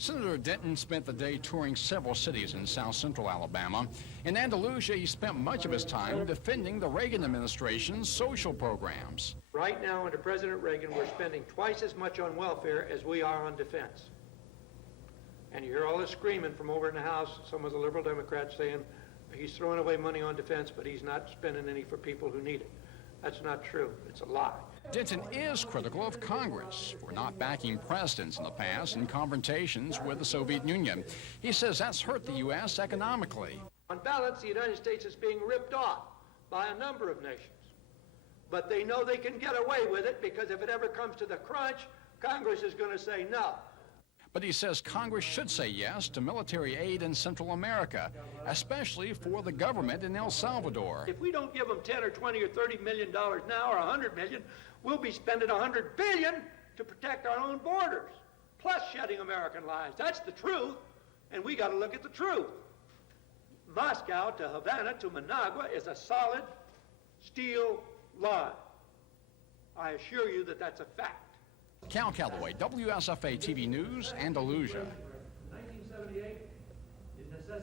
Senator Denton spent the day touring several cities in south central Alabama. In Andalusia, he spent much of his time defending the Reagan administration's social programs. Right now, under President Reagan, we're spending twice as much on welfare as we are on defense. And you hear all this screaming from over in the House, some of the liberal Democrats saying he's throwing away money on defense, but he's not spending any for people who need it. That's not true. It's a lie. Denton is critical of Congress for not backing presidents in the past in confrontations with the Soviet Union. He says that's hurt the U.S. economically. On balance, the United States is being ripped off by a number of nations. But they know they can get away with it because if it ever comes to the crunch, Congress is going to say no. But he says Congress should say yes to military aid in Central America, especially for the government in El Salvador. If we don't give them 10 or 20 or 30 million dollars now, or 100 million, we'll be spending 100 billion to protect our own borders, plus shedding American lives. That's the truth, and we got to look at the truth. Moscow to Havana to Managua is a solid steel line. I assure you that that's a fact. Cal Calloway, WSFA TV News, Andalusia. 1978 is necessary.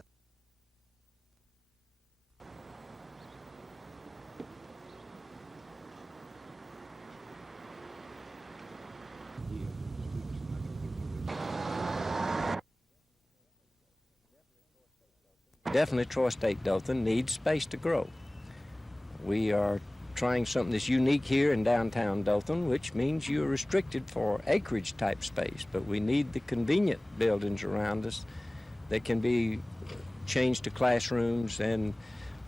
Definitely Troy-State Dothan needs space to grow. We are trying something that's unique here in downtown Dothan, which means you're restricted for acreage type space, but we need the convenient buildings around us that can be changed to classrooms and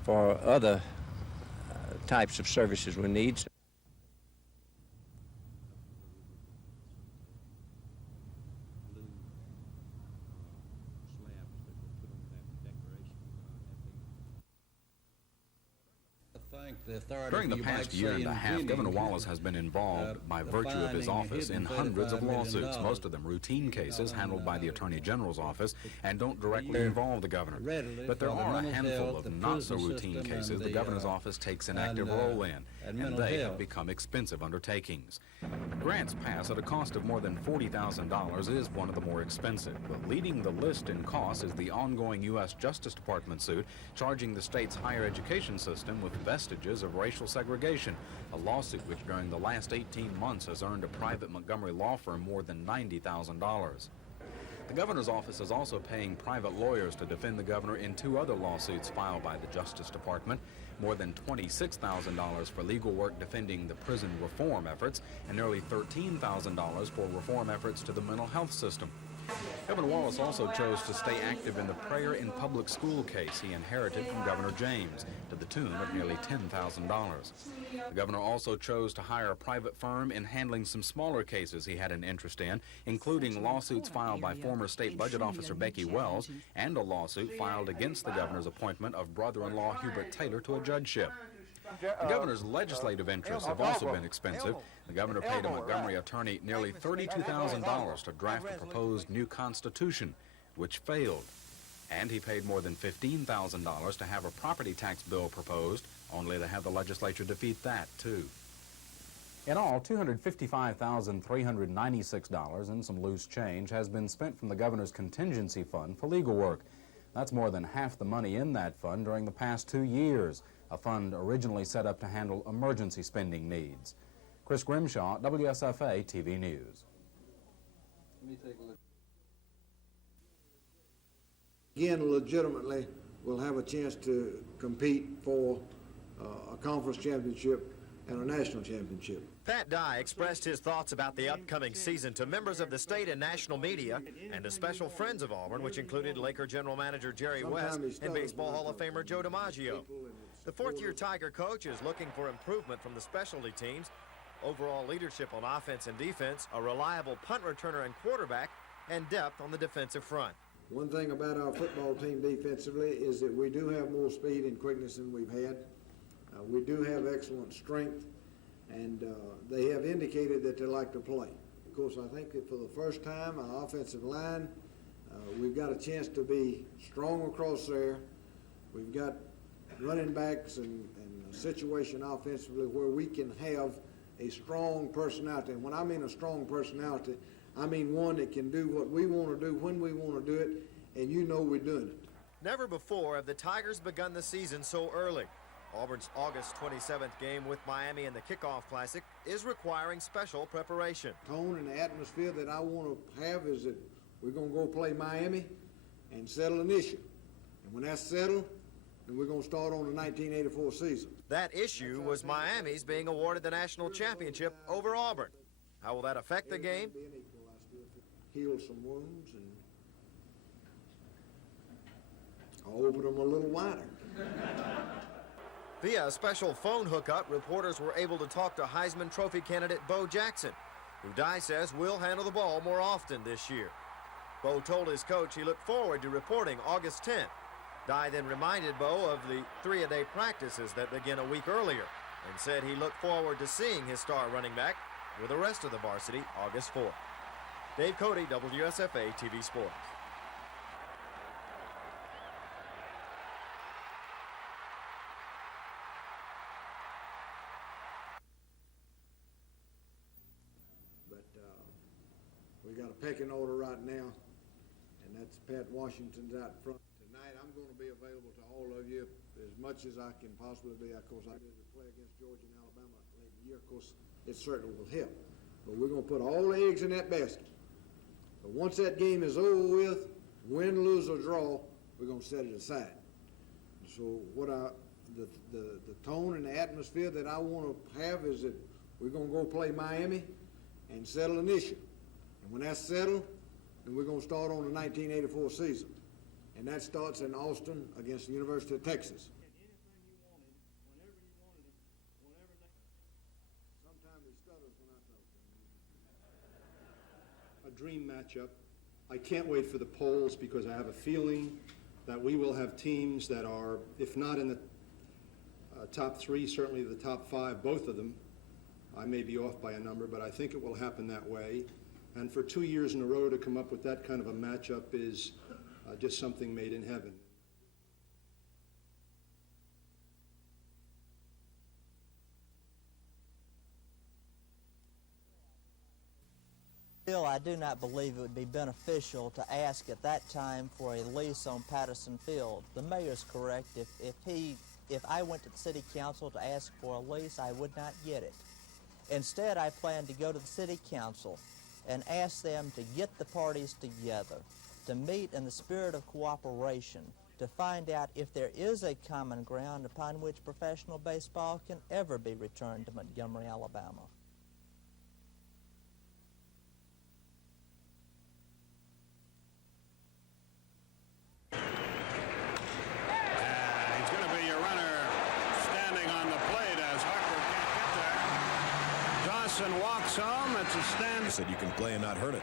for other types of services we need. During the past year and a half, Governor Wallace has been involved by virtue of his office in hundreds of lawsuits, most of them routine cases handled by the Attorney General's office and don't directly involve the governor. But there are a handful of not-so-routine cases the governor's office takes an active role in, and they have become expensive undertakings. Grants passed at a cost of more than $40,000 is one of the more expensive, but leading the list in costs is the ongoing U.S. Justice Department suit charging the state's higher education system with vestiges of racial segregation, a lawsuit which during the last 18 months has earned a private Montgomery law firm more than $90,000. The governor's office is also paying private lawyers to defend the governor in two other lawsuits filed by the Justice Department, more than $26,000 for legal work defending the prison reform efforts, and nearly $13,000 for reform efforts to the mental health system. Governor Wallace also chose to stay active in the prayer in public school case he inherited from Governor James, to the tune of nearly $10,000. The governor also chose to hire a private firm in handling some smaller cases he had an interest in, including lawsuits filed by former State Budget Officer Becky Wells and a lawsuit filed against the governor's appointment of brother-in-law Hubert Taylor to a judgeship. The governor's legislative interests have also been expensive. The governor paid a Montgomery attorney nearly $32,000 to draft a proposed new constitution, which failed. And he paid more than $15,000 to have a property tax bill proposed, only to have the legislature defeat that, too. In all, $255,396 and some loose change has been spent from the governor's contingency fund for legal work. That's more than half the money in that fund during the past 2 years, a fund originally set up to handle emergency spending needs. Chris Grimshaw, WSFA TV News. Let me take a look. Again, legitimately, we'll have a chance to compete for a conference championship and a national championship. Pat Dye expressed his thoughts about the upcoming season to members of the state and national media and to special friends of Auburn, which included Laker General Manager Jerry West and Baseball Hall of Famer Joe DiMaggio. The fourth-year Tiger coach is looking for improvement from the specialty teams, overall leadership on offense and defense, a reliable punt returner and quarterback, and depth on the defensive front. One thing about our football team defensively is that we do have more speed and quickness than we've had. We do have excellent strength, and they have indicated that they like to play. Of course, I think that for the first time, our offensive line, we've got a chance to be strong across there. We've got running backs and a situation offensively where we can have a strong personality. And when I mean a strong personality, I mean one that can do what we want to do when we want to do it, and you know we're doing it. Never before have the Tigers begun the season so early. Auburn's August 27th game with Miami in the Kickoff Classic is requiring special preparation. Tone and the atmosphere that I want to have is that we're going to go play Miami and settle an issue. And when that's settled, then we're going to start on the 1984 season. That issue was Miami's being awarded the national championship over Auburn. How will that affect the game? Heal some wounds and I'll open them a little wider. Via a special phone hookup, reporters were able to talk to Heisman Trophy candidate Bo Jackson, who Dye says will handle the ball more often this year. Bo told his coach he looked forward to reporting August 10th. Dye then reminded Bo of the 3-a-day practices that begin a week earlier and said he looked forward to seeing his star running back with the rest of the varsity August 4th. Dave Cody, WSFA TV Sports. We got a pecking order right now, and that's Pat Washington's out front. Tonight I'm going to be available to all of you as much as I can possibly be. Of course, I did play against Georgia and Alabama late in the year. Of course, it certainly will help. But we're going to put all the eggs in that basket. But once that game is over with, win, lose, or draw, we're going to set it aside. So the tone and the atmosphere that I want to have is that we're going to go play Miami and settle an issue. And when that's settled, then we're going to start on the 1984 season. And that starts in Austin against the University of Texas. Sometimes he stutters when I talk to him. A dream matchup. I can't wait for the polls because I have a feeling that we will have teams that are, if not in the top 3, certainly the top 5, both of them. I may be off by a number, but I think it will happen that way. And for 2 years in a row to come up with that kind of a matchup is just something made in heaven. Still, I do not believe it would be beneficial to ask at that time for a lease on Patterson Field. The mayor's correct. If I went to the city council to ask for a lease, I would not get it. Instead, I plan to go to the city council and ask them to get the parties together, to meet in the spirit of cooperation, to find out if there is a common ground upon which professional baseball can ever be returned to Montgomery, Alabama. He's going to be your runner standing on the plate as Harper can't get there. Dawson walks home. It's a stand. Said you can play and not hurt it.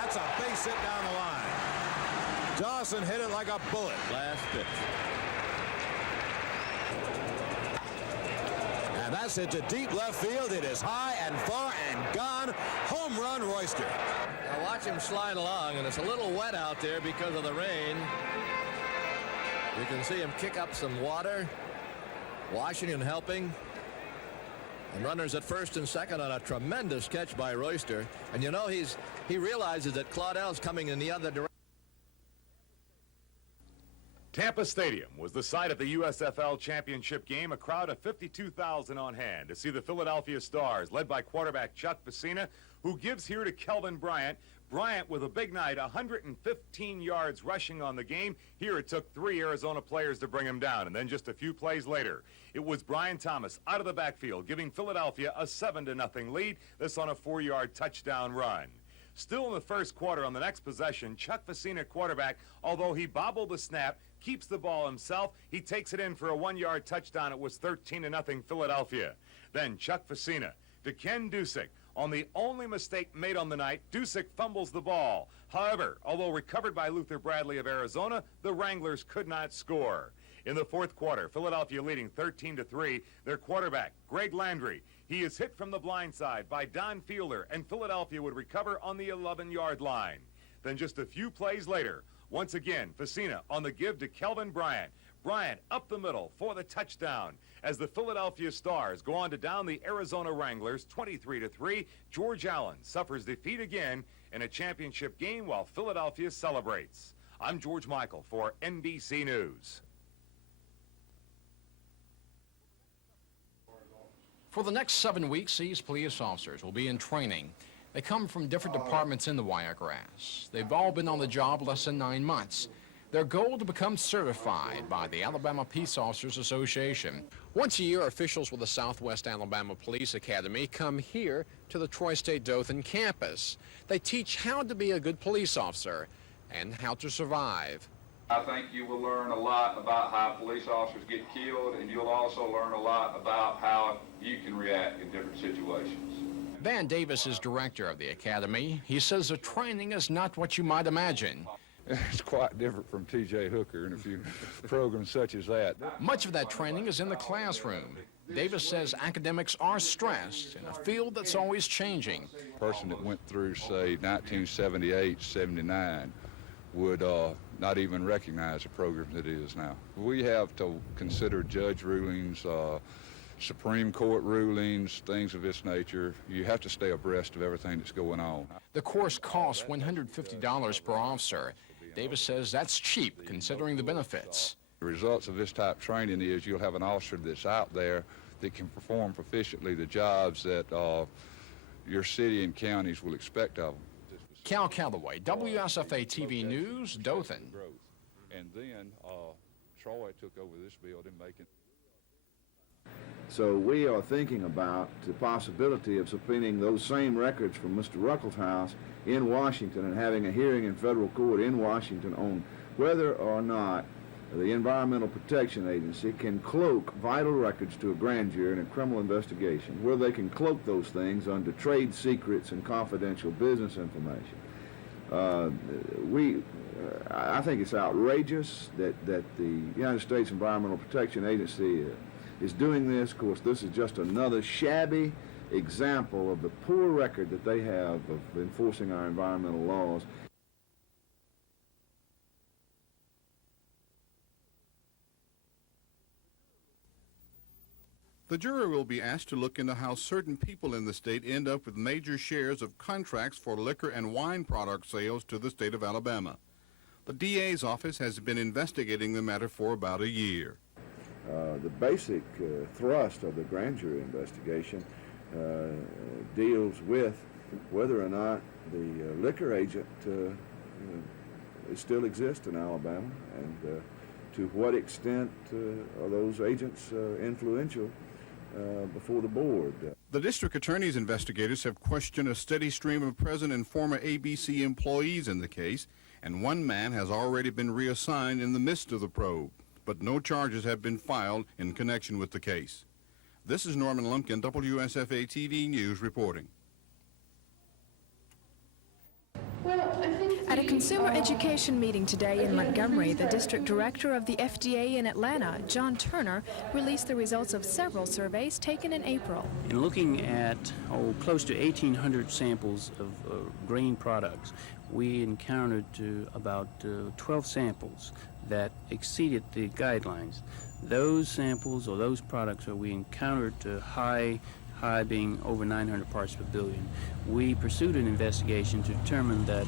That's a base hit down the line. Dawson hit it like a bullet. Last pitch. And that's it to deep left field. It is high and far and gone. Home run, Royster. Now watch him slide along, and it's a little wet out there because of the rain. You can see him kick up some water. Washington helping. And runners at first and second on a tremendous catch by Royster. And you know, he realizes that Claudell's coming in the other direction. Tampa Stadium was the site of the USFL championship game, a crowd of 52,000 on hand to see the Philadelphia Stars, led by quarterback Chuck Facina, who gives here to Kelvin Bryant. Bryant with a big night, 115 yards rushing on the game. Here it took 3 Arizona players to bring him down, and then just a few plays later, it was Brian Thomas out of the backfield, giving Philadelphia a 7-0 lead, this on a 4-yard touchdown run. Still in the first quarter on the next possession, Chuck Facina, quarterback, although he bobbled the snap, keeps the ball himself. He takes it in for a 1-yard touchdown. It was 13-0 Philadelphia. Then Chuck Facina to Ken Dusick. On the only mistake made on the night, Dusick fumbles the ball. However, although recovered by Luther Bradley of Arizona, the Wranglers could not score. In the fourth quarter, Philadelphia leading 13-3. Their quarterback, Greg Landry, he is hit from the blind side by Don Fielder, and Philadelphia would recover on the 11-yard line. Then just a few plays later, once again, Facina on the give to Kelvin Bryant. Bryant up the middle for the touchdown. As the Philadelphia Stars go on to down the Arizona Wranglers 23-3, George Allen suffers defeat again in a championship game while Philadelphia celebrates. I'm George Michael for NBC News. For the next 7 weeks, these police officers will be in training. They come from different departments in the Wiregrass. They've all been on the job less than 9 months. Their goal to become certified by the Alabama Peace Officers Association. Once a year, officials with the Southwest Alabama Police Academy come here to the Troy State Dothan campus. They teach how to be a good police officer and how to survive. I think you will learn a lot about how police officers get killed, and you'll also learn a lot about how you can react in different situations. Van Davis is director of the academy. He says the training is not what you might imagine. It's quite different from T.J. Hooker and a few programs such as that. Much of that training is in the classroom. Davis says academics are stressed in a field that's always changing. A person that went through, say, 1978, 79 would not even recognize the program that it is now. We have to consider judge rulings, Supreme Court rulings, things of this nature. You have to stay abreast of everything that's going on. The course costs $150 per officer. Davis says that's cheap considering the benefits. The results of this type of training is you'll have an officer that's out there that can perform proficiently the jobs that your city and counties will expect of them. Cal Calloway, WSFA TV News, Dothan. And then Troy took over this building, making. So we are thinking about the possibility of subpoenaing those same records from Mr. Ruckles' house in Washington and having a hearing in federal court in Washington on whether or not the Environmental Protection Agency can cloak vital records to a grand jury in a criminal investigation, where they can cloak those things under trade secrets and confidential business information. I think it's outrageous that the United States Environmental Protection Agency is doing this. Of course, this is just another shabby example of the poor record that they have of enforcing our environmental laws. The jury will be asked to look into how certain people in the state end up with major shares of contracts for liquor and wine product sales to the state of Alabama. The DA's office has been investigating the matter for about a year. The basic thrust of the grand jury investigation deals with whether or not the liquor agent still exists in Alabama, and to what extent are those agents influential before the board. The district attorney's investigators have questioned a steady stream of present and former ABC employees in the case, and one man has already been reassigned in the midst of the probe, but no charges have been filed in connection with the case. This is Norman Lumpkin, WSFA TV News reporting. At a consumer education meeting today in Montgomery, the district director of the FDA in Atlanta, John Turner, released the results of several surveys taken in April. In looking at close to 1,800 samples of grain products, we encountered about 12 samples that exceeded the guidelines. Those samples or those products where we encountered high being over 900 parts per billion, we pursued an investigation to determine that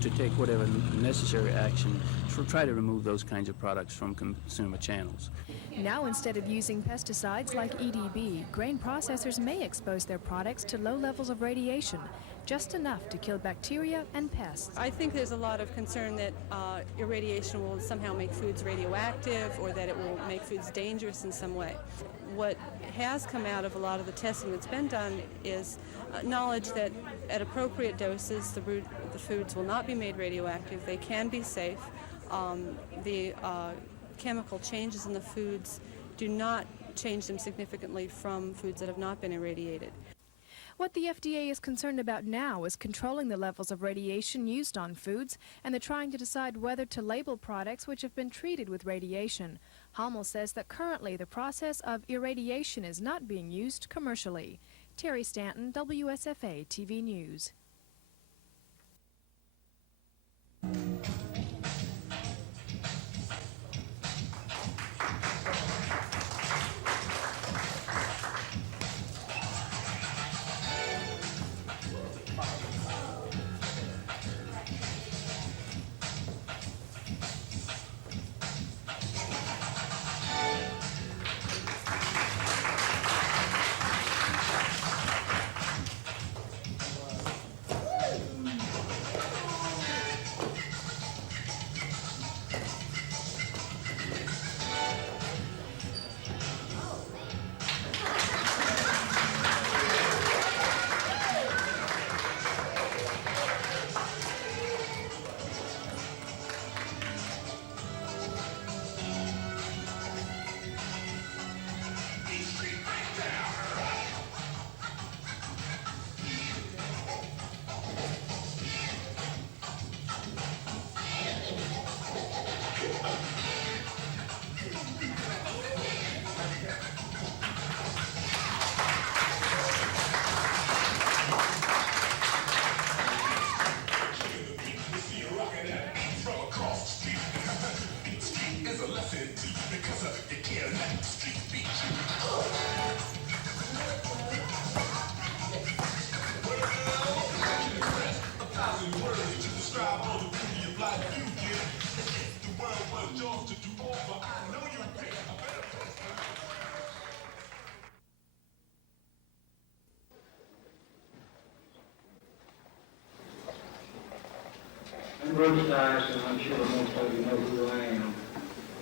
to take whatever necessary action to try to remove those kinds of products from consumer channels. Now, instead of using pesticides like EDB, grain processors may expose their products to low levels of radiation, just enough to kill bacteria and pests. I think there's a lot of concern that irradiation will somehow make foods radioactive or that it will make foods dangerous in some way. What has come out of a lot of the testing that's been done is knowledge that at appropriate doses the foods will not be made radioactive, they can be safe. The chemical changes in the foods do not change them significantly from foods that have not been irradiated. What the FDA is concerned about now is controlling the levels of radiation used on foods, and they're trying to decide whether to label products which have been treated with radiation. Hummel says that currently the process of irradiation is not being used commercially. Terry Stanton, WSFA TV News. Bruce Dyson, I'm sure most of you know who I am.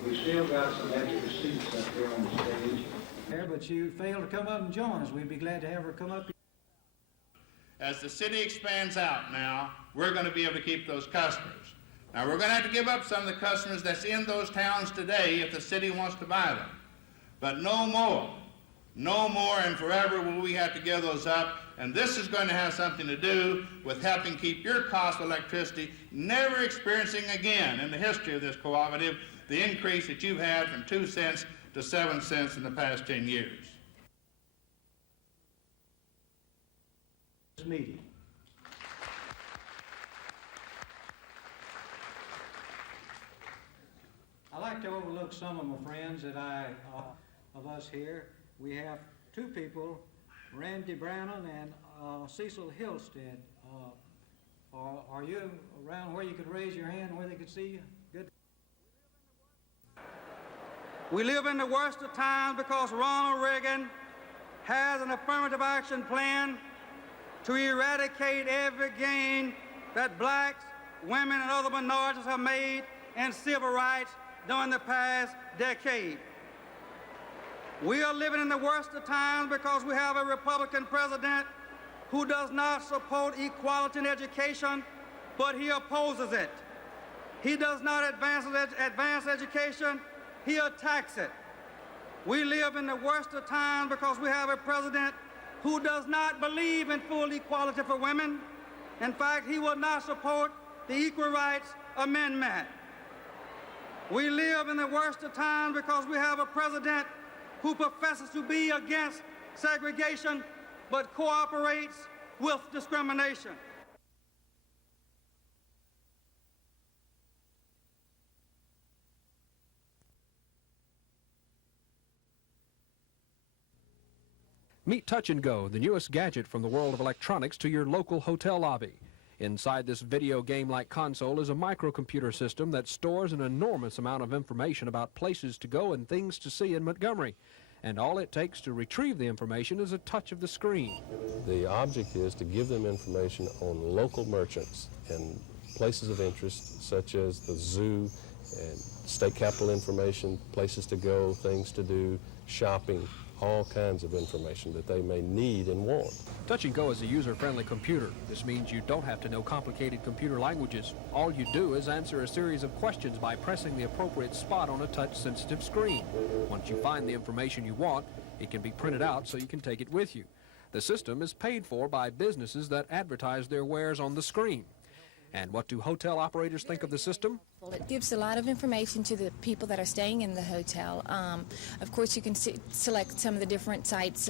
We've still got some extra seats up here on the stage. But you failed to come up and join us. We'd be glad to have her come up. As the city expands out now, we're going to be able to keep those customers. Now, we're going to have to give up some of the customers that's in those towns today if the city wants to buy them. But no more and forever will we have to give those up. And this is going to have something to do with helping keep your cost of electricity never experiencing again in the history of this cooperative the increase that you've had from 2 cents to 7 cents in the past 10 years. This meeting. I like to overlook some of my friends that of us here. We have two people, Randy Brannon and Cecil Hillstead. Are you around where you could raise your hand where they could see you? Good. We live in the worst of times because Ronald Reagan has an affirmative action plan to eradicate every gain that blacks, women, and other minorities have made in civil rights during the past decade. We are living in the worst of times because we have a Republican president who does not support equality in education, but he opposes it. He does not advance education, he attacks it. We live in the worst of times because we have a president who does not believe in full equality for women. In fact, he will not support the Equal Rights Amendment. We live in the worst of times because we have a president who professes to be against segregation but cooperates with discrimination. Meet Touch and Go, the newest gadget from the world of electronics, to your local hotel lobby. Inside this video game-like console is a microcomputer system that stores an enormous amount of information about places to go and things to see in Montgomery. And all it takes to retrieve the information is a touch of the screen. The object is to give them information on local merchants and places of interest, such as the zoo and state capitol information, places to go, things to do, shopping, all kinds of information that they may need and want. Touch and Go is a user-friendly computer. This means you don't have to know complicated computer languages. All you do is answer a series of questions by pressing the appropriate spot on a touch-sensitive screen. Once you find the information you want, it can be printed out so you can take it with you. The system is paid for by businesses that advertise their wares on the screen. And what do hotel operators think of the system? Well, it gives a lot of information to the people that are staying in the hotel. Of course, you can select some of the different sites,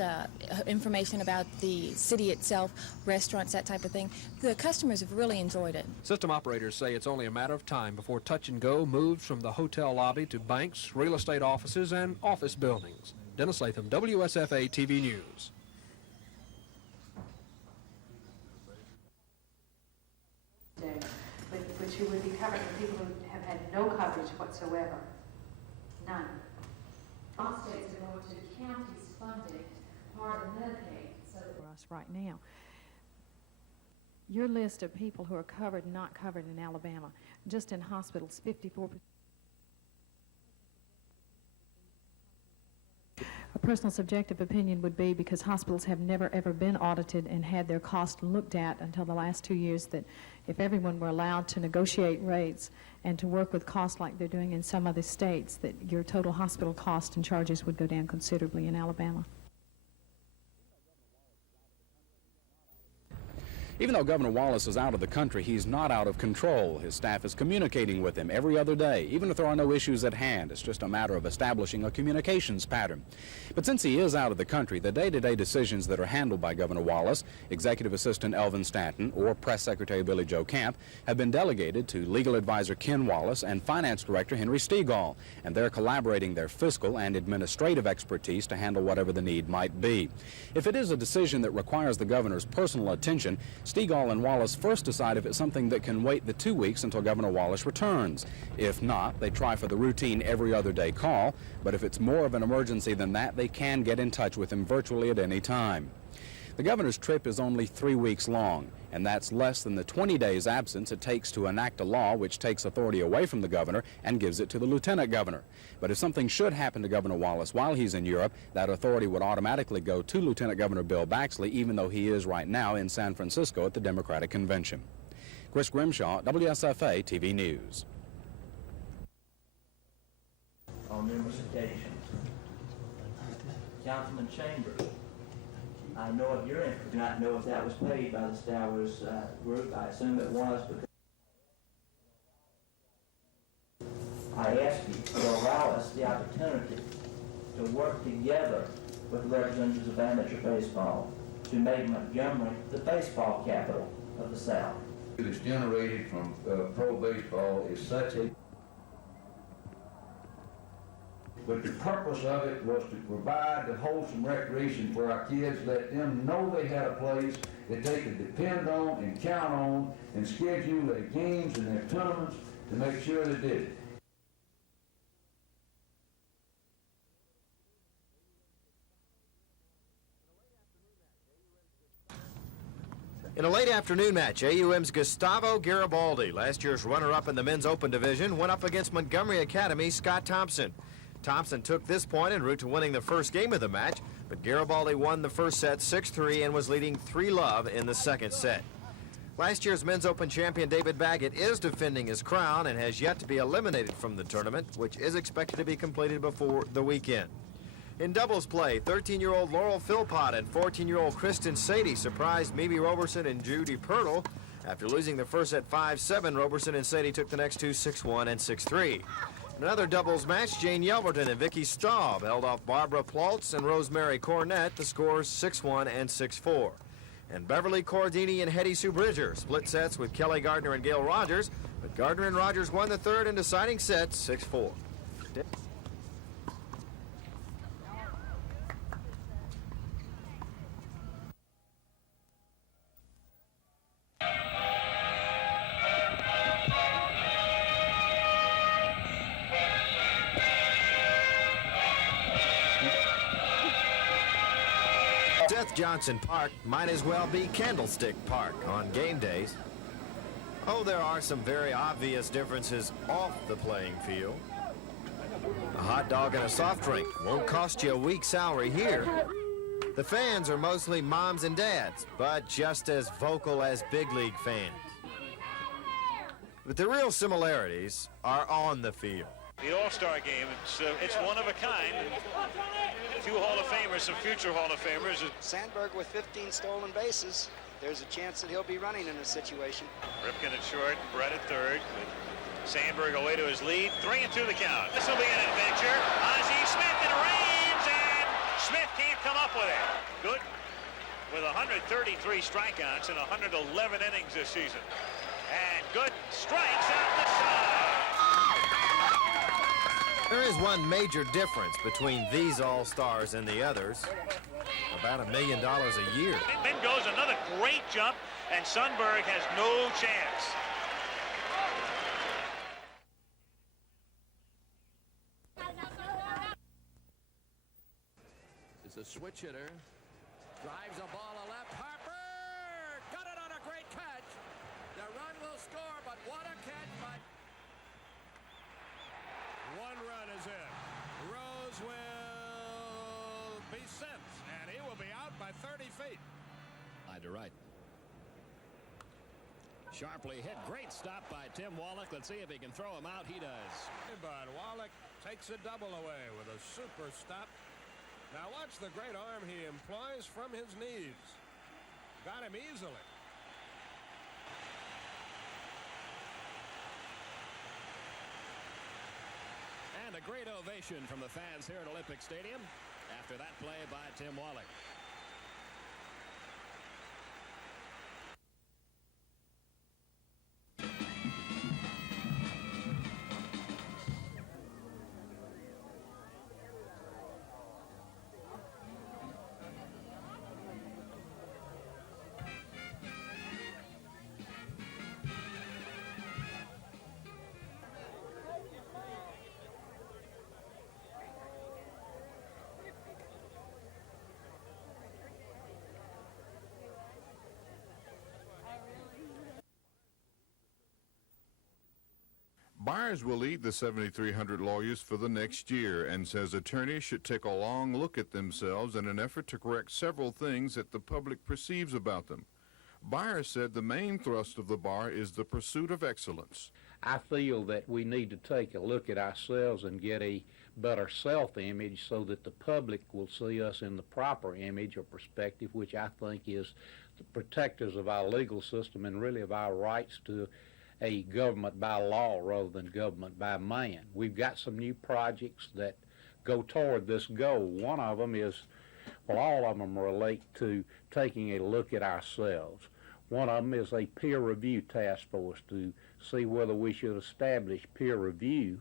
information about the city itself, restaurants, that type of thing. The customers have really enjoyed it. System operators say it's only a matter of time before Touch and Go moves from the hotel lobby to banks, real estate offices, and office buildings. Dennis Latham, WSFA TV News. Which you would be covering for people who have had no coverage whatsoever. None. All states are going to the county's funding part of Medicaid. So for us right now. Your list of people who are covered and not covered in Alabama, just in hospitals, 54%. A personal subjective opinion would be, because hospitals have never ever been audited and had their costs looked at until the last 2 years, that if everyone were allowed to negotiate rates and to work with costs like they're doing in some other states, that your total hospital cost and charges would go down considerably in Alabama. Even though Governor Wallace is out of the country, he's not out of control. His staff is communicating with him every other day, even if there are no issues at hand. It's just a matter of establishing a communications pattern. But since he is out of the country, the day-to-day decisions that are handled by Governor Wallace, Executive Assistant Elvin Stanton, or Press Secretary Billy Joe Camp, have been delegated to Legal Advisor Ken Wallace and Finance Director Henry Stegall, and they're collaborating their fiscal and administrative expertise to handle whatever the need might be. If it is a decision that requires the governor's personal attention, Stegall and Wallace first decide if it's something that can wait the 2 weeks until Governor Wallace returns. If not, they try for the routine every other day call, but if it's more of an emergency than that, they can get in touch with him virtually at any time. The governor's trip is only 3 weeks long, and that's less than the 20 days absence it takes to enact a law which takes authority away from the governor and gives it to the lieutenant governor. But if something should happen to Governor Wallace while he's in Europe, that authority would automatically go to Lieutenant Governor Bill Baxley, even though he is right now in San Francisco at the Democratic Convention. Chris Grimshaw, WSFA TV News. On numerous occasions. Councilman Chambers, I know of your interest. I do not know if that was paid by the Stowers group. I assume it was because I asked you to allow us the opportunity to work together with representatives of amateur baseball to make Montgomery the baseball capital of the South. That's generated from pro baseball is such a... But the purpose of it was to provide the wholesome recreation for our kids, let them know they had a place that they could depend on and count on and schedule their games and their tournaments to make sure they did it. In a late afternoon match, AUM's Gustavo Garibaldi, last year's runner-up in the men's open division, went up against Montgomery Academy's Scott Thompson. Thompson took this point en route to winning the first game of the match, but Garibaldi won the first set 6-3 and was leading 3-love in the second set. Last year's men's open champion David Baggett is defending his crown and has yet to be eliminated from the tournament, which is expected to be completed before the weekend. In doubles play, 13-year-old Laurel Philpott and 14-year-old Kristen Sadie surprised Mimi Roberson and Judy Pirtle. After losing the first set 5-7, Roberson and Sadie took the next two 6-1 and 6-3. In another doubles match, Jane Yelverton and Vicky Staub held off Barbara Plotz and Rosemary Cornett. The scores 6-1 and 6-4. And Beverly Cordini and Hetty Sue Bridger split sets with Kelly Gardner and Gail Rogers, but Gardner and Rogers won the third and deciding set 6-4. Seth Johnson Park might as well be Candlestick Park on game days. Oh, there are some very obvious differences off the playing field. A hot dog and a soft drink won't cost you a week's salary here. The fans are mostly moms and dads, but just as vocal as big league fans. But the real similarities are on the field. The All-Star game, it's one of a kind. A few Hall of Famers, some future Hall of Famers. Sandberg with 15 stolen bases. There's a chance that he'll be running in this situation. Ripken at short, Brett at third. Sandberg away to his lead, 3-2 the count. This will be an adventure. Ozzie Smith in range, and Smith can't come up with it. Good with 133 strikeouts and 111 innings this season. And Good strikes out the side. There is one major difference between these All-Stars and the others. About $1 million a year. Then goes another great jump, and Sundberg has no chance. It's a switch hitter. Drives a ball a left. Harper got it on a great catch. The run will score, but what a catch by... One run is in. Rose will be sent, and he will be out by 30 feet. Side to right. Sharply hit. Great stop by Tim Wallach. Let's see if he can throw him out. He does. But Wallach takes a double away with a super stop. Now watch the great arm he employs from his knees. Got him easily. And a great ovation from the fans here at Olympic Stadium after that play by Tim Wallach. Byers will lead the 7,300 lawyers for the next year and says attorneys should take a long look at themselves in an effort to correct several things that the public perceives about them. Byers said the main thrust of the bar is the pursuit of excellence. I feel that we need to take a look at ourselves and get a better self-image so that the public will see us in the proper image or perspective, which I think is the protectors of our legal system and really of our rights to a government by law rather than government by man. We've got some new projects that go toward this goal. One of them is, well, all of them relate to taking a look at ourselves. One of them is a peer review task force to see whether we should establish peer review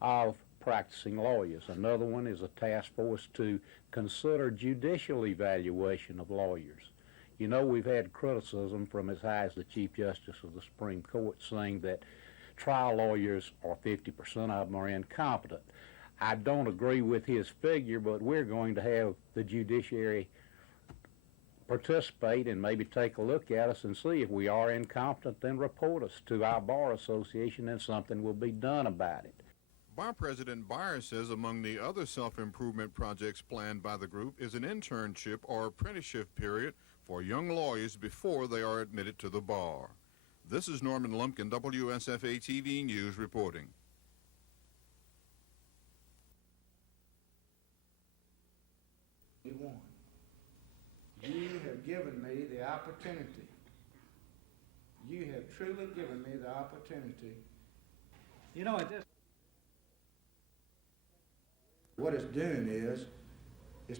of practicing lawyers. Another one is a task force to consider judicial evaluation of lawyers. You know, we've had criticism from as high as the Chief Justice of the Supreme Court saying that trial lawyers, or 50% of them, are incompetent. I don't agree with his figure, but we're going to have the judiciary participate and maybe take a look at us and see if we are incompetent, then report us to our Bar Association and something will be done about it. Bar President Byers says among the other self-improvement projects planned by the group is an internship or apprenticeship period for young lawyers before they are admitted to the bar. This is Norman Lumpkin, WSFA TV News reporting. You have given me the opportunity. You have truly given me the opportunity. You know, at this what it's doing is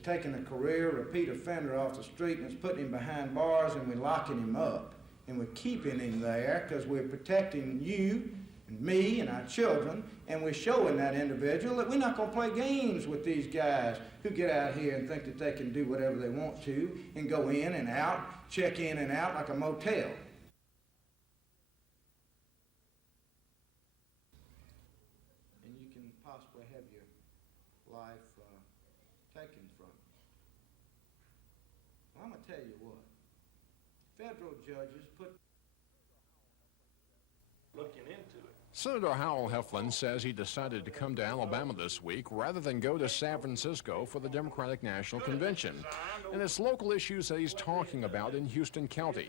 taking a career repeat offender off the street and it's putting him behind bars and we're locking him up. And we're keeping him there because we're protecting you and me and our children, and we're showing that individual that we're not going to play games with these guys who get out here and think that they can do whatever they want to and go in and out, check in and out like a motel. And you can possibly have your life taken from you. Well, I'm going to tell you what. Federal judges put looking into it. Senator Howell Heflin says he decided to come to Alabama this week rather than go to San Francisco for the Democratic National Convention. And it's local issues that he's talking about in Houston County.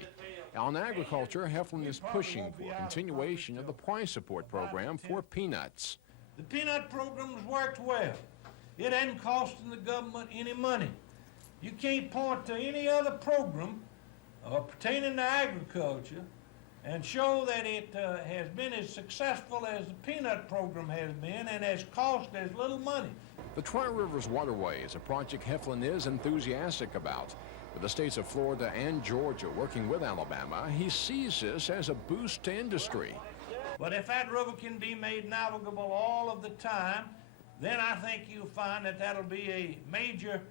On agriculture, Heflin is pushing for a continuation of the price support program for peanuts. The peanut program's worked well. It ain't costing the government any money. You can't point to any other program pertaining to agriculture and show that it has been as successful as the peanut program has been and has cost as little money. The Tri-Rivers Waterway is a project Heflin is enthusiastic about. With the states of Florida and Georgia working with Alabama, he sees this as a boost to industry. But if that river can be made navigable all of the time, then I think you'll find that that'll be a major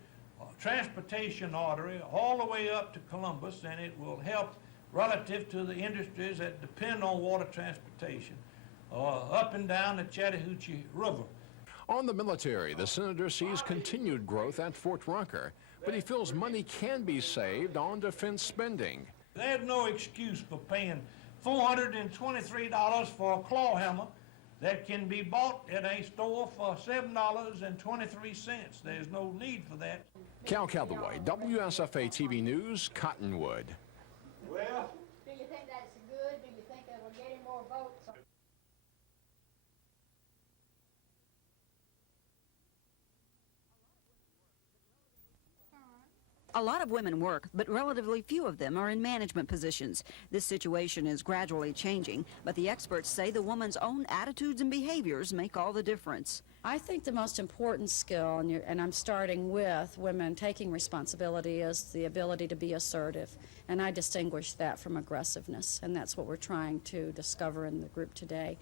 transportation artery all the way up to Columbus, and it will help relative to the industries that depend on water transportation up and down the Chattahoochee River. On the military, the senator sees continued growth at Fort Rucker, but he feels money can be saved on defense spending. There's no excuse for paying $423 for a claw hammer that can be bought at a store for $7.23. There's no need for that. Cal Calloway, WSFA TV News, Cottonwood. Well, do you think that's good? Do you think that will get him more votes? A lot of women work, but relatively few of them are in management positions. This situation is gradually changing, but the experts say the woman's own attitudes and behaviors make all the difference. I think the most important skill, and I'm starting with women taking responsibility, is the ability to be assertive. And I distinguish that from aggressiveness, and that's what we're trying to discover in the group today.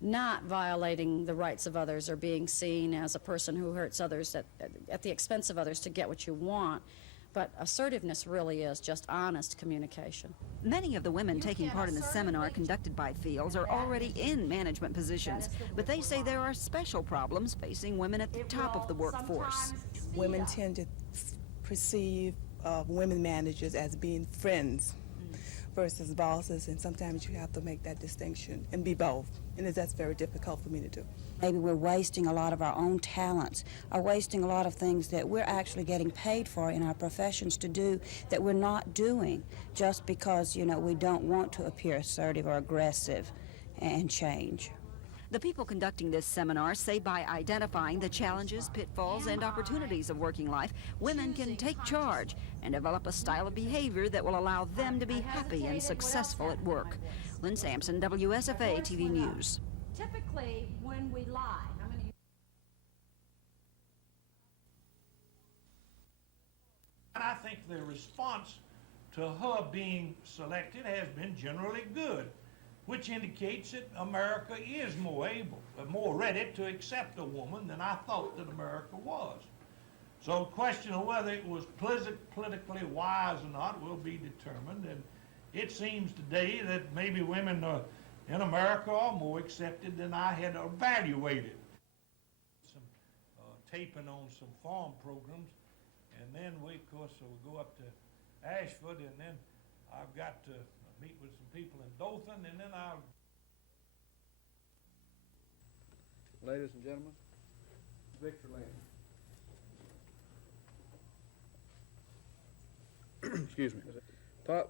Not violating the rights of others or being seen as a person who hurts others at the expense of others to get what you want. But assertiveness really is just honest communication. Many of the women taking part in the seminar conducted by Fields are already in management positions, but they say there are special problems facing women at the top of the workforce. Women tend to perceive women managers as being friends versus bosses, and sometimes you have to make that distinction and be both and that's very difficult for me to do. Maybe we're wasting a lot of our own talents, or wasting a lot of things that we're actually getting paid for in our professions to do that we're not doing just because, you know, we don't want to appear assertive or aggressive and change. The people conducting this seminar say by identifying the challenges, pitfalls, and opportunities of working life, women can take charge and develop a style of behavior that will allow them to be happy and successful at work. Lynn Sampson, WSFA TV News. Typically, when we lie, And I think the response to her being selected has been generally good, which indicates that America is more ready to accept a woman than I thought that America was. So the question of whether it was politically wise or not will be determined, and it seems today that maybe women in America are more accepted than I had evaluated. Some taping on some farm programs, and then we, of course, we'll go up to Ashford, and then I've got to meet with some people in Dothan, and then I'll... Ladies and gentlemen, Victor Lynn. Excuse me.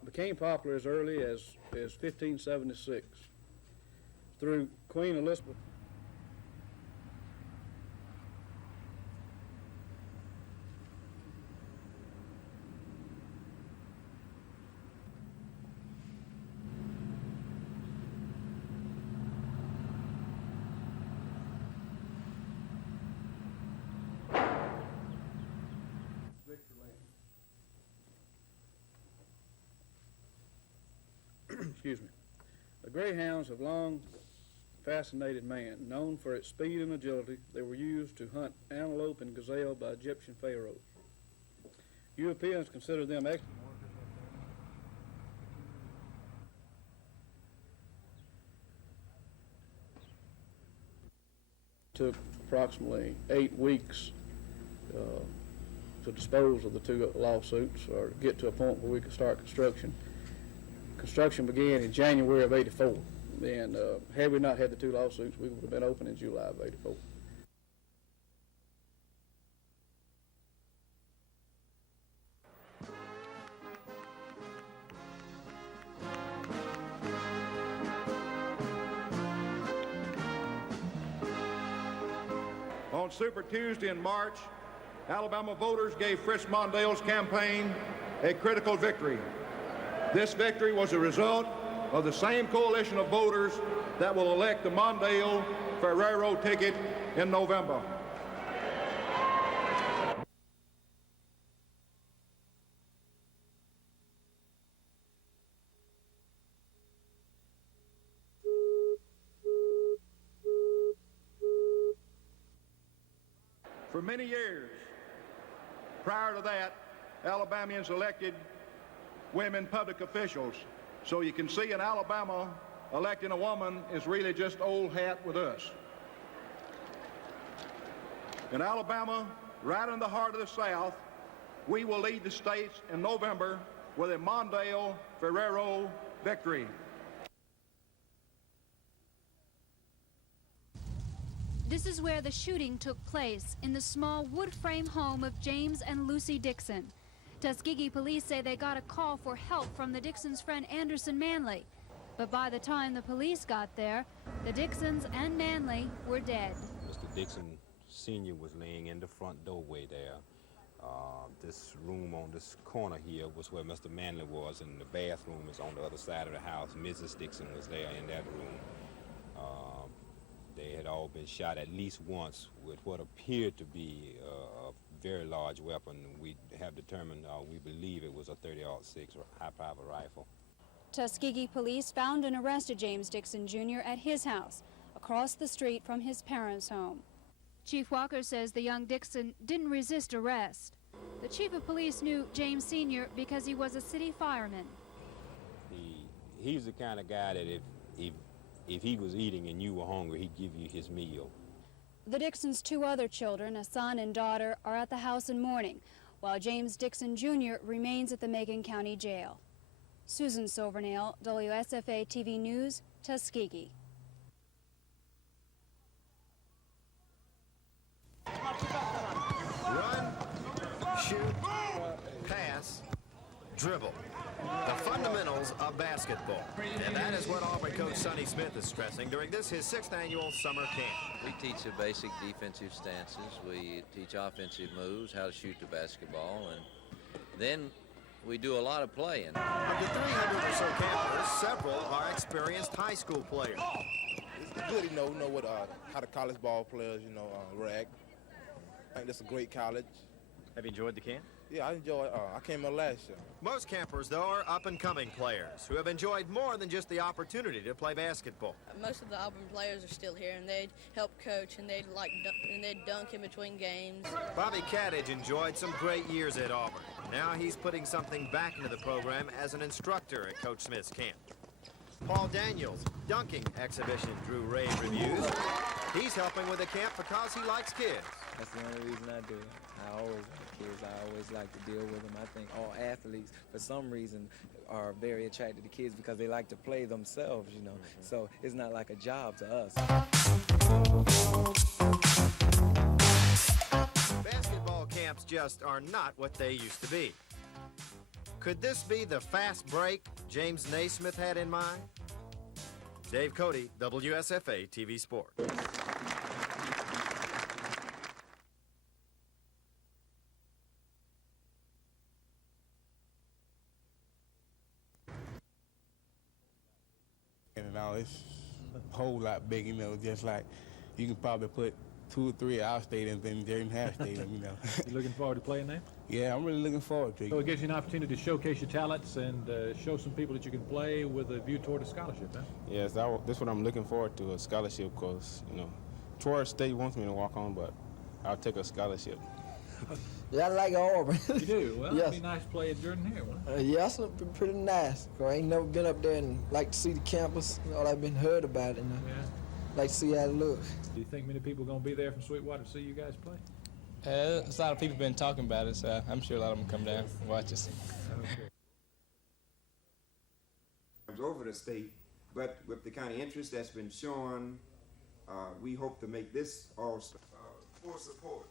Became popular as early as 1576 through Queen Elizabeth. Excuse me. The greyhounds have long fascinated man. Known for its speed and agility, they were used to hunt antelope and gazelle by Egyptian pharaohs. Europeans consider them excellent. Took approximately 8 weeks to dispose of the 2 lawsuits or get to a point where we could start construction. Construction began in January of '84. And had we not had the 2 lawsuits, we would have been open in July of '84. On Super Tuesday in March, Alabama voters gave Fritz Mondale's campaign a critical victory. This victory was a result of the same coalition of voters that will elect the Mondale-Ferrero ticket in November. For many years, prior to that, Alabamians elected women public officials. So you can see in Alabama, electing a woman is really just old hat with us. In Alabama, right in the heart of the South, we will lead the states in November with a Mondale-Ferrero victory. This is where the shooting took place, in the small wood frame home of James and Lucy Dixon. Tuskegee police say they got a call for help from the Dixons' friend Anderson Manley. But by the time the police got there, the Dixons and Manley were dead. Mr. Dixon Sr. was laying in the front doorway there. This room on this corner here was where Mr. Manley was, and the bathroom is on the other side of the house. Mrs. Dixon was there in that room. They had all been shot at least once with what appeared to be a very large weapon. We have determined, we believe it was a .30-06 high-power rifle. Tuskegee police found and arrested James Dixon Jr. at his house, across the street from his parents' home. Chief Walker says the young Dixon didn't resist arrest. The chief of police knew James Sr. because he was a city fireman. He's the kind of guy that if he was eating and you were hungry, he'd give you his meal. The Dixons' 2 other children, a son and daughter, are at the house in mourning, while James Dixon Jr. remains at the Macon County Jail. Susan Silvernail, WSFA TV News, Tuskegee. shoot, pass, dribble. The fundamentals of basketball. And that is what Auburn coach Sonny Smith is stressing during this, his 6th annual summer camp. We teach the basic defensive stances. We teach offensive moves, how to shoot the basketball, and then we do a lot of playing. Of the 300 or so campers, several are experienced high school players. It's good, know what how the college ball players, react. I think that's a great college. Have you enjoyed the camp? Yeah, I enjoyed. I came here last year. Most campers, though, are up-and-coming players who have enjoyed more than just the opportunity to play basketball. Most of the Auburn players are still here, and they'd help coach, and they'd dunk in between games. Bobby Caddage enjoyed some great years at Auburn. Now he's putting something back into the program as an instructor at Coach Smith's camp. Paul Daniels' dunking exhibition drew rave reviews. He's helping with the camp because he likes kids. That's the only reason I do it. I always like kids. I always like to deal with them. I think all athletes, for some reason, are very attracted to kids because they like to play themselves, So it's not like a job to us. Basketball camps just are not what they used to be. Could this be the fast break James Naismith had in mind? Dave Cody, WSFA TV Sports. And all it's a whole lot big, just like you can probably put 2 or 3 at our stadiums in Jordan Hare Stadium, You looking forward to playing there? Yeah, I'm really looking forward to it. So it gives you an opportunity to showcase your talents and show some people that you can play with a view toward a scholarship, huh? Yes, that's what I'm looking forward to, a scholarship, because, Torrance State wants me to walk on, but I'll take a scholarship. Yeah, I like Auburn. You do? Well, yes. It'd be nice to play at Jordan Hare, wouldn't it? Yeah, it's been pretty nice. I ain't never been up there and like to see the campus. All I've been heard about it, like to see how it looks. Do you think many people are going to be there from Sweetwater to see you guys play? A lot of people been talking about it, so I'm sure a lot of them come down and watch us. Over the state, but with the kind of interest that's been shown, we hope to make this all full support.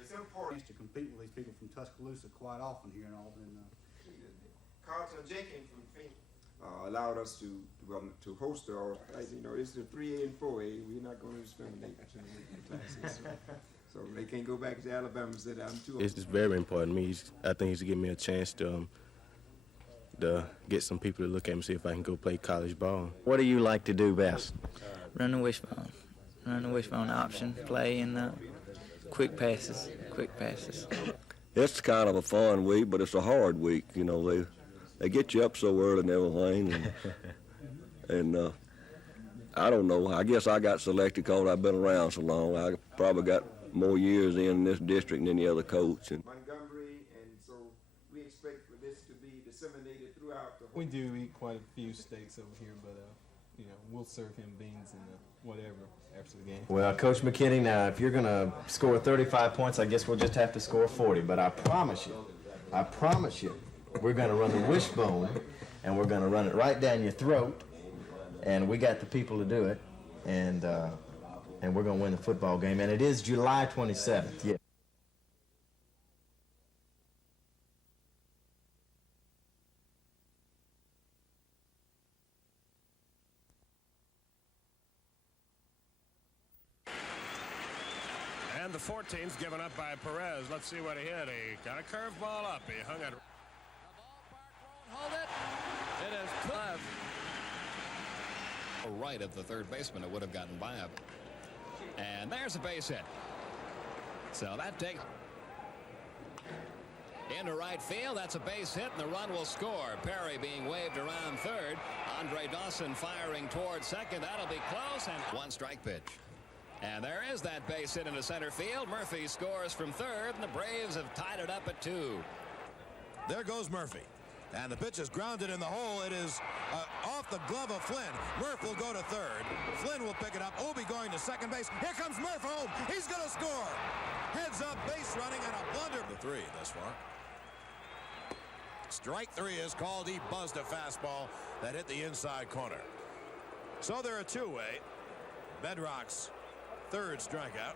It's important to compete with these people from Tuscaloosa quite often here in Auburn. Carlton Jenkins from Phoenix allowed us to host the all. This is a 3A and 4A. We're not going to discriminate between the classes. So they can't go back to Alabama and say that I'm too. It's very important to me. I think he's giving me a chance to get some people to look at me, see if I can go play college ball. What do you like to do best? Run the wishbone. Run the wishbone option, play, and quick passes. It's kind of a fun week, but it's a hard week. They get you up so early and everything, and I don't know. I guess I got selected because I've been around so long. I probably got more years in this district than any other coach. Montgomery, and so we expect for this to be disseminated throughout the whole. We do eat quite a few steaks over here, but we'll serve him beans and whatever after the game. Well, Coach McKinney, now if you're going to score 35 points, I guess we'll just have to score 40. But I promise you, we're going to run the wishbone, and we're going to run it right down your throat, and we got the people to do it, and we're going to win the football game. And it is July 27th. Yeah. And the 14th given up by Perez. Let's see what he hit. He got a curveball up. He hung it. Hold it. It is Cliff. Right of the third baseman, it would have gotten by him. And there's a base hit. So that takes into right field. That's a base hit, and the run will score. Perry being waved around third. Andre Dawson firing towards second. That'll be close, and one strike pitch. And there is that base hit into center field. Murphy scores from third, and the Braves have tied it up at 2. There goes Murphy. And the pitch is grounded in the hole. It is off the glove of Flynn. Murph will go to third. Flynn will pick it up. Obie going to second base. Here comes Murph home. He's going to score. Heads up, base running, and a blunder. The 3 thus far. Strike 3 is called. He buzzed a fastball that hit the inside corner. So they're a 2-way. Bedrock's third strikeout.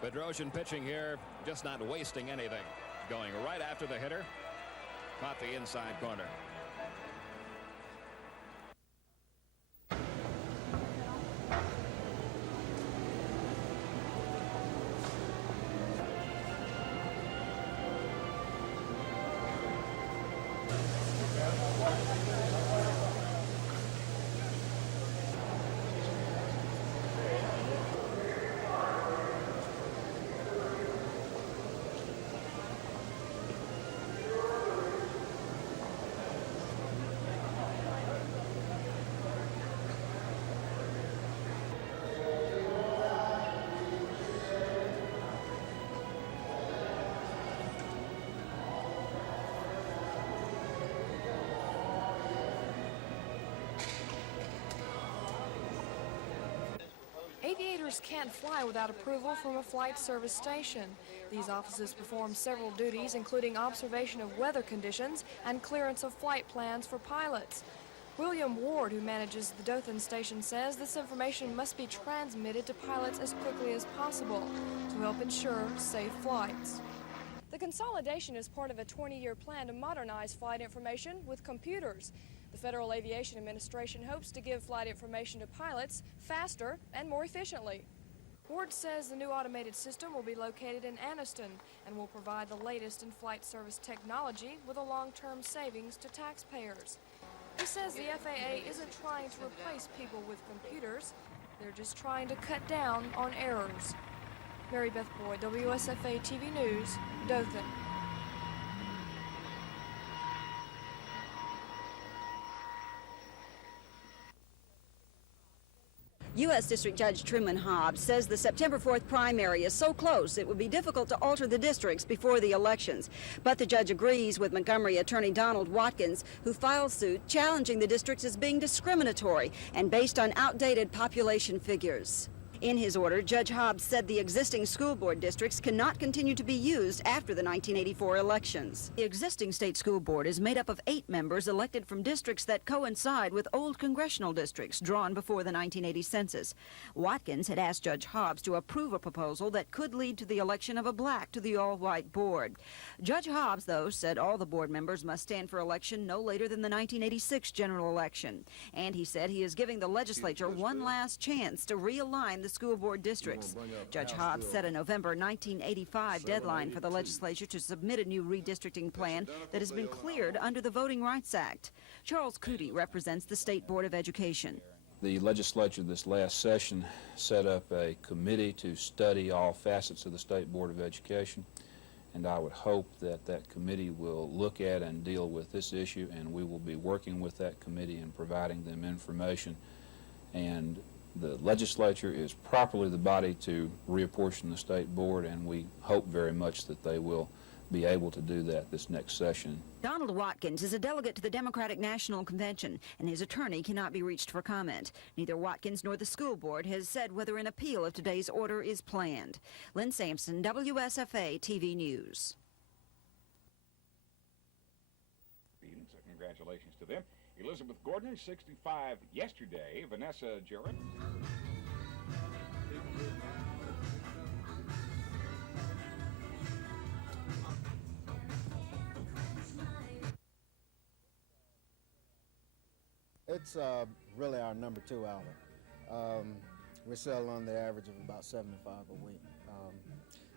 Bedrosian pitching here, just not wasting anything. going right after the hitter. Caught the inside corner. Aviators can't fly without approval from a flight service station. These offices perform several duties, including observation of weather conditions and clearance of flight plans for pilots. William Ward, who manages the Dothan station, says this information must be transmitted to pilots as quickly as possible to help ensure safe flights. The consolidation is part of a 20-year plan to modernize flight information with computers. The Federal Aviation Administration hopes to give flight information to pilots faster and more efficiently. Ward says the new automated system will be located in Anniston and will provide the latest in flight service technology with a long-term savings to taxpayers. He says the FAA isn't trying to replace people with computers. They're just trying to cut down on errors. Mary Beth Boyd, WSFA TV News, Dothan. U.S. District Judge Truman Hobbs says the September 4th primary is so close it would be difficult to alter the districts before the elections. But the judge agrees with Montgomery attorney Donald Watkins, who filed suit challenging the districts as being discriminatory and based on outdated population figures. In his order, Judge Hobbs said the existing school board districts cannot continue to be used after the 1984 elections. The existing state school board is made up of 8 members elected from districts that coincide with old congressional districts drawn before the 1980 census. Watkins had asked Judge Hobbs to approve a proposal that could lead to the election of a black to the all-white board. Judge Hobbs, though, said all the board members must stand for election no later than the 1986 general election. And he said he is giving the legislature one last chance to realign the school board districts. Judge Hobbs set a November 1985 deadline for the legislature to submit a new redistricting plan that has been cleared under the Voting Rights Act. Charles Cootie represents the State Board of Education. The legislature this last session set up a committee to study all facets of the State Board of Education, and I would hope that that committee will look at and deal with this issue, and we will be working with that committee and providing them information. And the legislature is properly the body to reapportion the state board, and we hope very much that they will be able to do that this next session. Donald Watkins is a delegate to the Democratic National Convention, and his attorney cannot be reached for comment. Neither Watkins nor the school board has said whether an appeal of today's order is planned. Lynn Sampson, WSFA TV News. So congratulations to them. Elizabeth Gordon, 65 yesterday. Vanessa Jarrett. It's really our #2 album. We sell on the average of about 75 a week.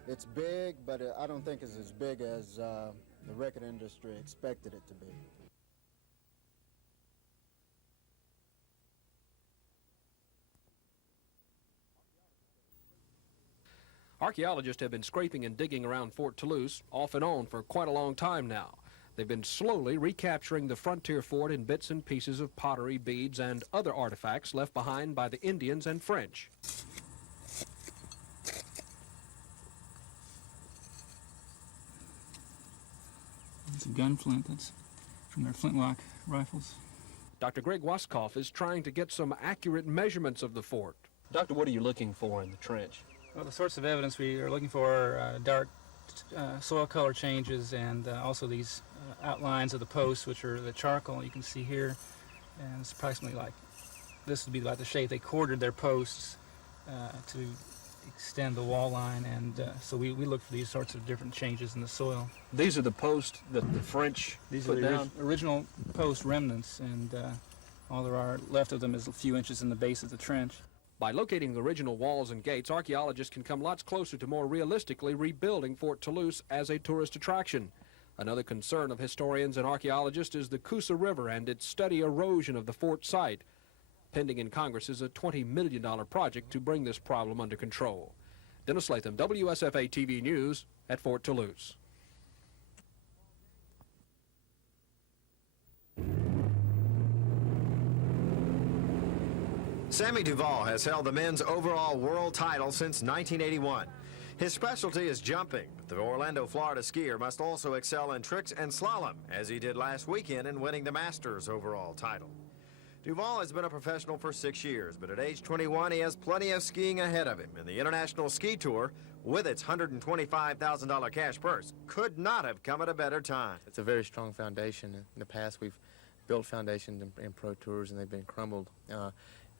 It's big, but I don't think it's as big as the record industry expected it to be. Archaeologists have been scraping and digging around Fort Toulouse off and on for quite a long time now. They've been slowly recapturing the frontier fort in bits and pieces of pottery, beads, and other artifacts left behind by the Indians and French. It's a gun flint. That's from their flintlock rifles. Dr. Greg Waskoff is trying to get some accurate measurements of the fort. Doctor, what are you looking for in the trench? Well, the sorts of evidence we are looking for are dark soil color changes, and also these outlines of the posts, which are the charcoal you can see here. And it's approximately like, this would be like the shape they quartered their posts to extend the wall line, and so we look for these sorts of different changes in the soil. These are the posts that the French These put are the down? original post remnants, and all there are left of them is a few inches in the base of the trench. By locating the original walls and gates, archaeologists can come lots closer to more realistically rebuilding Fort Toulouse as a tourist attraction. Another concern of historians and archaeologists is the Coosa River and its steady erosion of the fort site. Pending in Congress is a $20 million project to bring this problem under control. Dennis Latham, WSFA TV News at Fort Toulouse. Sammy Duvall has held the men's overall world title since 1981. His specialty is jumping, but the Orlando, Florida skier must also excel in tricks and slalom, as he did last weekend in winning the Masters overall title. Duvall has been a professional for 6 years, but at age 21, he has plenty of skiing ahead of him, and the International Ski Tour, with its $125,000 cash purse, could not have come at a better time. It's a very strong foundation. In the past, we've built foundations in pro tours, and they've been crumbled.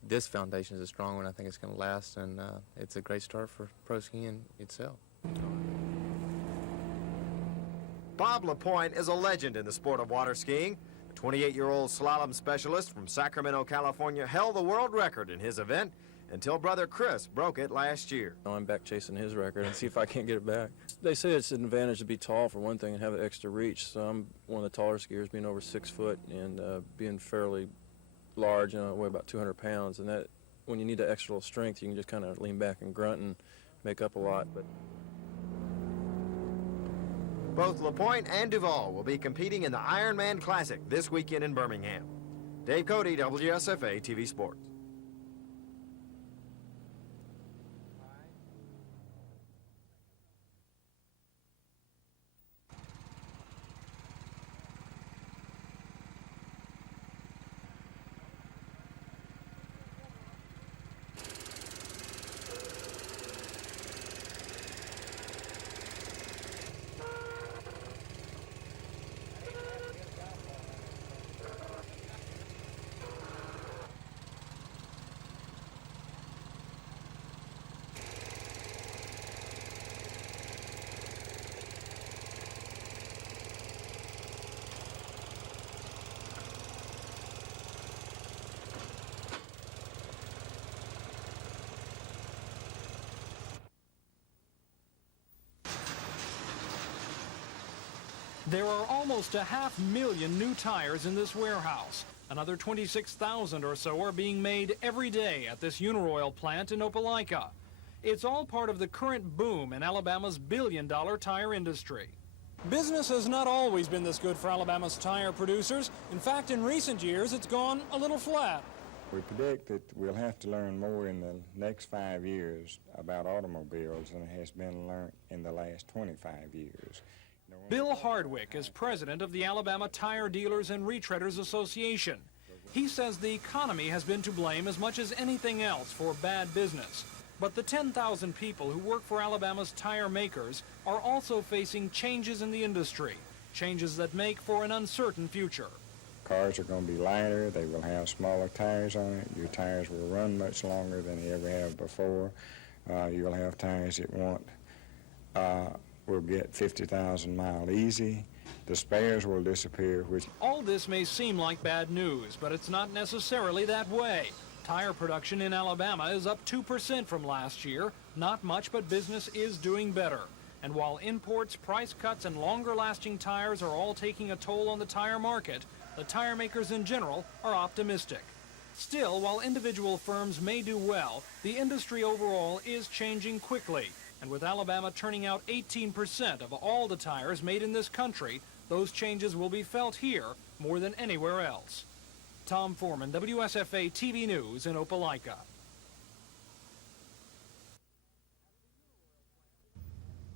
This foundation is a strong one. I think it's going to last, and it's a great start for pro skiing itself. Bob LaPointe is a legend in the sport of water skiing. The 28-year-old slalom specialist from Sacramento, California, held the world record in his event until brother Chris broke it last year. I'm back chasing his record and see if I can't get it back. They say it's an advantage to be tall for one thing and have the extra reach. So I'm one of the taller skiers, being over 6 foot and being fairly large, I weigh about 200 pounds, and that when you need that extra little strength, you can just kind of lean back and grunt and make up a lot. But both LaPointe and Duvall will be competing in the Ironman Classic this weekend in Birmingham. Dave Cody, WSFA TV Sports. There are almost 500,000 new tires in this warehouse. Another 26,000 or so are being made every day at this Uniroyal plant in Opelika. It's all part of the current boom in Alabama's billion-dollar tire industry. Business has not always been this good for Alabama's tire producers. In fact, in recent years, it's gone a little flat. We predict that we'll have to learn more in the next 5 years about automobiles than has been learned in the last 25 years. Bill Hardwick is president of the Alabama Tire Dealers and Retreaders Association. He says the economy has been to blame as much as anything else for bad business. But the 10,000 people who work for Alabama's tire makers are also facing changes in the industry, changes that make for an uncertain future. Cars are going to be lighter. They will have smaller tires on it. Your tires will run much longer than they ever have before. You'll have tires that will get 50,000 mile easy. The spares will disappear. All this may seem like bad news, but it's not necessarily that way. Tire production in Alabama is up 2% from last year. Not much, but business is doing better. And while imports, price cuts, and longer-lasting tires are all taking a toll on the tire market, the tire makers in general are optimistic. Still, while individual firms may do well, the industry overall is changing quickly. And with Alabama turning out 18% of all the tires made in this country, those changes will be felt here more than anywhere else. Tom Foreman, WSFA TV News in Opelika.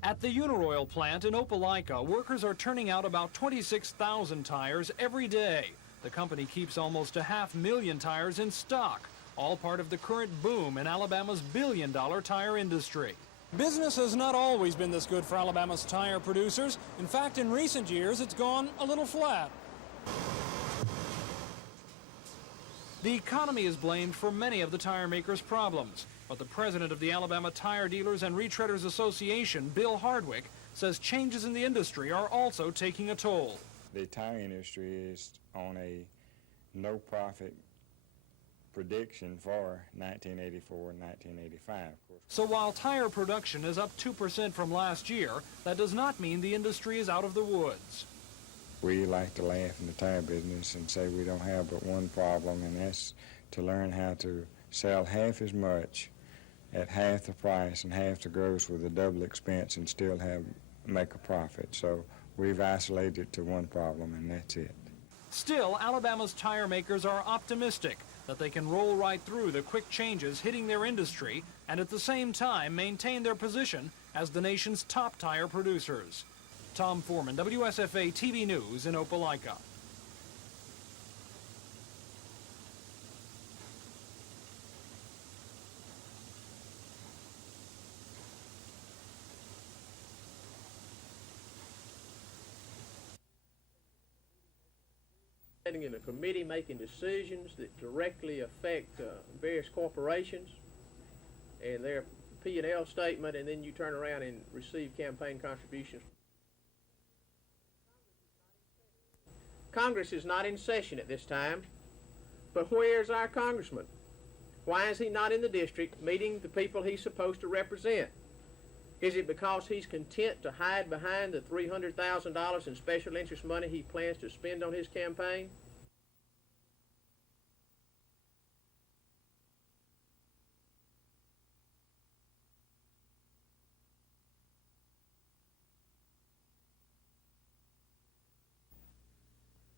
At the Uniroyal plant in Opelika, workers are turning out about 26,000 tires every day. The company keeps almost 500,000 tires in stock, all part of the current boom in Alabama's billion-dollar tire industry. Business has not always been this good for Alabama's tire producers. In fact, in recent years, it's gone a little flat. The economy is blamed for many of the tire makers' problems, But the president of the Alabama Tire Dealers and Retreaders Association, Bill Hardwick, says changes in the industry are also taking a toll. The tire industry is on a no-profit prediction for 1984 and 1985. So while tire production is up 2% from last year, that does not mean the industry is out of the woods. We like to laugh in the tire business and say we don't have but one problem, and that's to learn how to sell half as much at half the price and half the gross with a double expense and still make a profit. So we've isolated it to one problem, and that's it. Still, Alabama's tire makers are optimistic that they can roll right through the quick changes hitting their industry and at the same time maintain their position as the nation's top tire producers. Tom Foreman, WSFA TV News in Opelika. In a committee making decisions that directly affect various corporations and their P&L statement, and then you turn around and receive campaign contributions. Congress is not in session at this time, but where's our congressman? Why is he not in the district meeting the people he's supposed to represent? Is it because he's content to hide behind the $300,000 in special interest money he plans to spend on his campaign?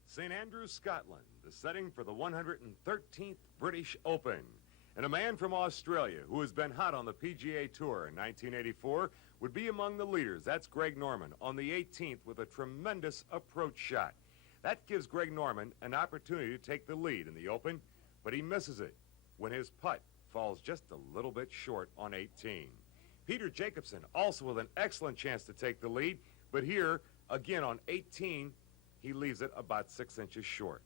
St. Andrews, Scotland, the setting for the 113th British Open. And a man from Australia who has been hot on the PGA Tour in 1984 would be among the leaders. That's Greg Norman on the 18th with a tremendous approach shot. That gives Greg Norman an opportunity to take the lead in the Open, but he misses it when his putt falls just a little bit short on 18. Peter Jacobsen also with an excellent chance to take the lead, but here, again on 18, he leaves it about 6 inches short.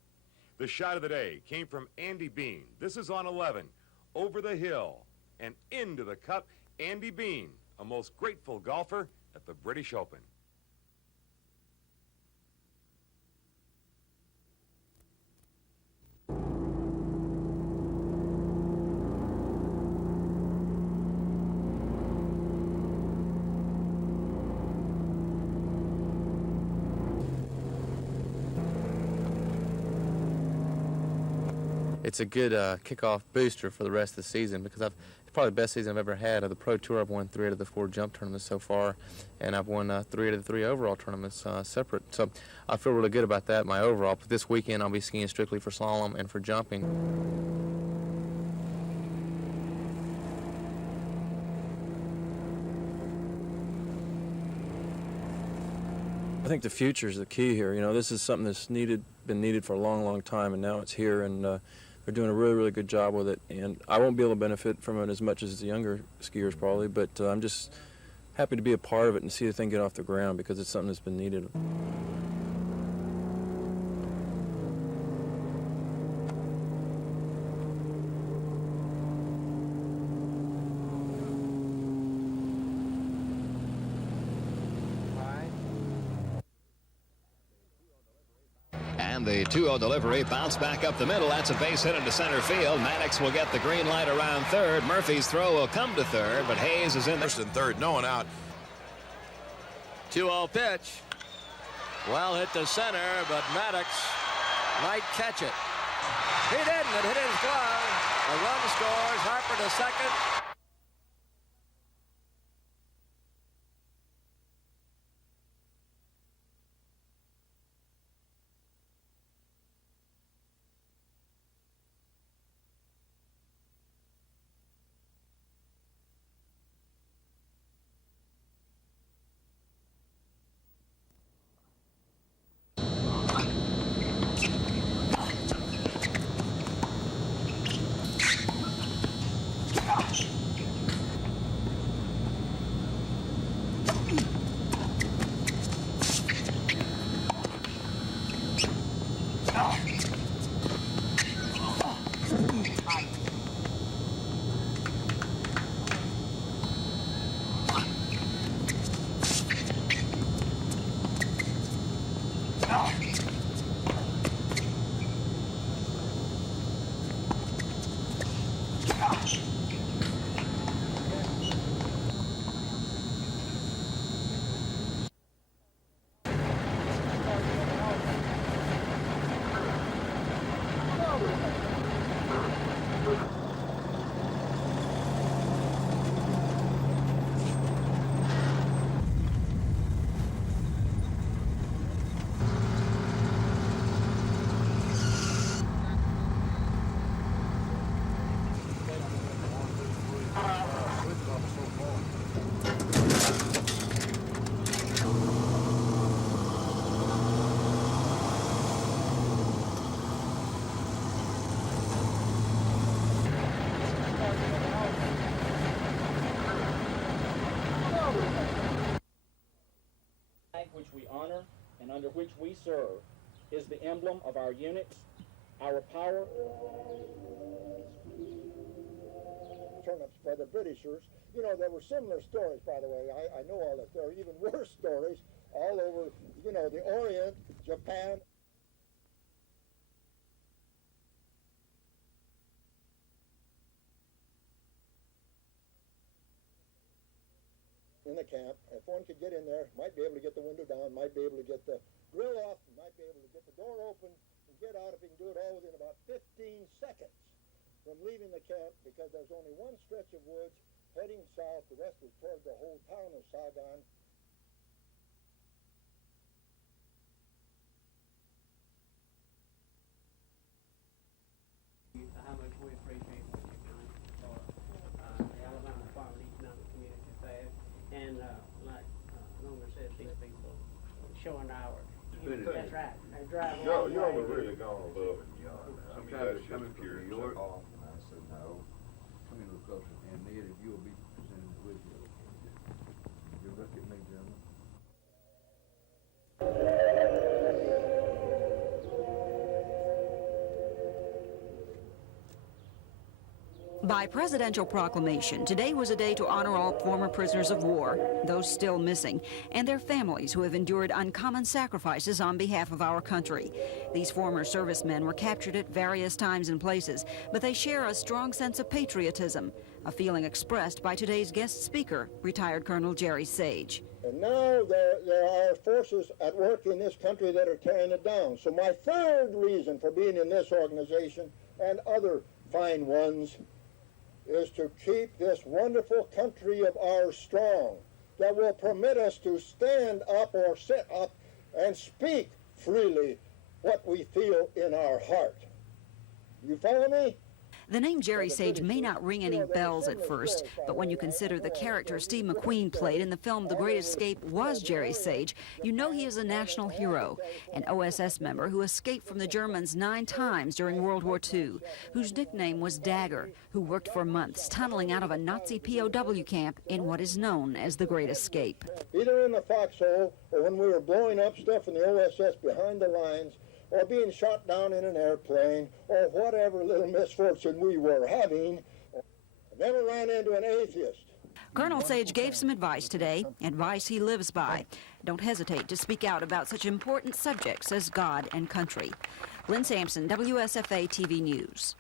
The shot of the day came from Andy Bean. This is on 11, over the hill and into the cup. Andy Bean, a most grateful golfer at the British Open. It's a good kickoff booster for the rest of the season because it's probably the best season I've ever had. Of the Pro Tour, I've won 3 out of the 4 jump tournaments so far, and I've won 3 out of the 3 overall tournaments separate. So I feel really good about that, my overall. But this weekend I'll be skiing strictly for slalom and for jumping. I think the future is the key here. You know, this is something that's been needed for a long, long time, and now it's here, and they're doing a really, really good job with it. And I won't be able to benefit from it as much as the younger skiers probably, but I'm just happy to be a part of it and see the thing get off the ground because it's something that's been needed. And the 2-0 delivery, bounce back up the middle. That's a base hit into center field. Maddox will get the green light around third. Murphy's throw will come to third, but Hayes is in first and third, no one out. 2-0 pitch. Well hit to center, but Maddox might catch it. He didn't. It hit his glove. A run scores. Harper to second. under which we serve is the emblem of our units, our power. Turnips by the Britishers. You know, there were similar stories, by the way. I know all that. There are even worse stories all over, you know, the Orient, Japan. In the camp, if one could get in there, might be able to get the window down, might be able to get the grill off, might be able to get the door open and get out if he can do it all within about 15 seconds from leaving the camp, because there's only one stretch of woods heading south. The rest is toward the whole town of Saigon. How much we appreciate what you're doing for the Alabama Farm Economic Community Affairs, and like Longer said, these people showing our. That's right. They drive. Y'all are really gone above and beyond. I mean, that's just pure New York. And I said, no, come in a little closer, and Ned, if you'll be presenting with you. You look at me, gentlemen. By presidential proclamation, today was a day to honor all former prisoners of war, those still missing, and their families who have endured uncommon sacrifices on behalf of our country. These former servicemen were captured at various times and places, but they share a strong sense of patriotism, a feeling expressed by today's guest speaker, retired Colonel Jerry Sage. And now there are forces at work in this country that are tearing it down. So my third reason for being in this organization and other fine ones is to keep this wonderful country of ours strong, that will permit us to stand up or sit up and speak freely what we feel in our heart. You follow me? The name Jerry Sage may not ring any bells at first, but when you consider the character Steve McQueen played in the film The Great Escape was Jerry Sage, you know he is a national hero, an OSS member who escaped from the Germans 9 times during World War II, whose nickname was Dagger, who worked for months tunneling out of a Nazi POW camp in what is known as The Great Escape. Either in the foxhole or when we were blowing up stuff in the OSS behind the lines, or being shot down in an airplane, or whatever little misfortune we were having, I never ran into an atheist. Colonel Sage gave some advice today, advice he lives by. Don't hesitate to speak out about such important subjects as God and country. Lynn Sampson, WSFA TV News.